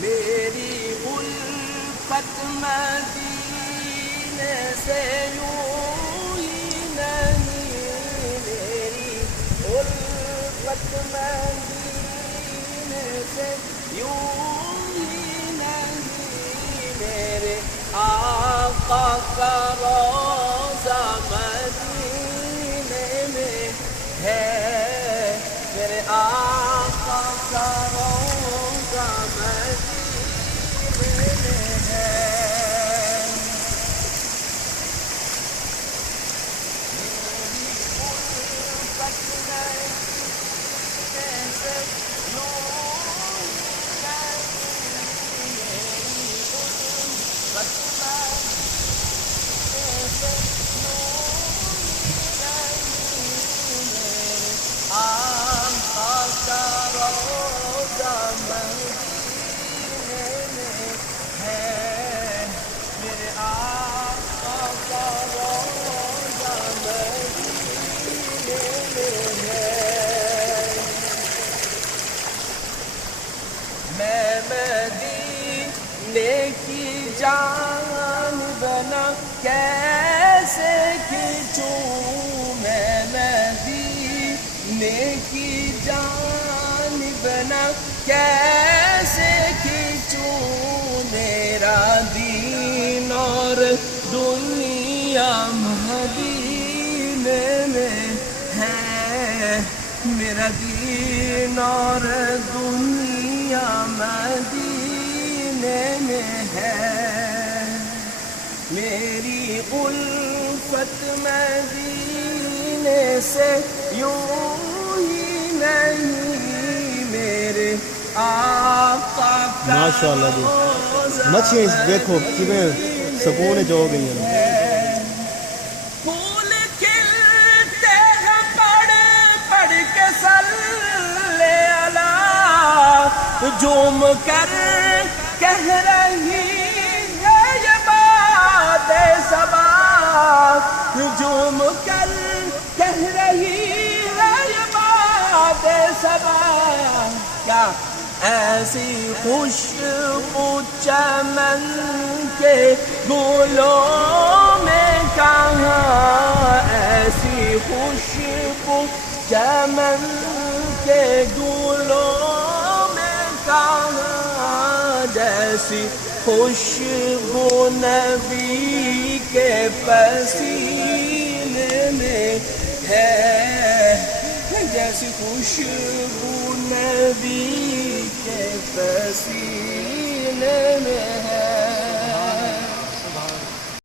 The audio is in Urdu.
میری الفت مدینے سے یوں ہی نہیں، میری الفت مدینے سے یوں ہی نہیں، میرے آقا کا روضہ مدینے میں ہے، میرے آقا کا روضہ مدینے میں ہے۔ میری الفت مدینے سے یوں ہی نہیں، میری الفت مدینے سے یوں ہی نہیں، میرے آقا کا روضہ مدینے میں ہے، میرے آقا کا روضہ مدینے میں ہے۔ میں مدینے کی جانب نہ کیسے کھینچوں، میں مدینے کی جانب نہ کیسے کھینچوں، میرا دین اور دنیا مدینے میں ہے، میرا دین اور دنیا مدینے میں ہے، میری الفت مدینے سے یوں ہی نہیں، میرے آقا کا ماشاءاللہ جی مچھلی دیکھو کیویں سکون جو ہو گئی ہیں۔ پھول کھلتے ہیں پڑھ پڑھ کے صلی علی، جھوم کر کہہ رہی ہے یہ بات صبا، جھوم کر کہہ رہی ہے یہ بات صبا، کیا ایسی خوشبو چمن کے گلوں میں کہاں، ایسی خوشبو چمن کے گلوں میں کہاں، جیسی خوشبو نبی کے پسینے میں ہے، جیسی خوشبو نبی کے پسینے میں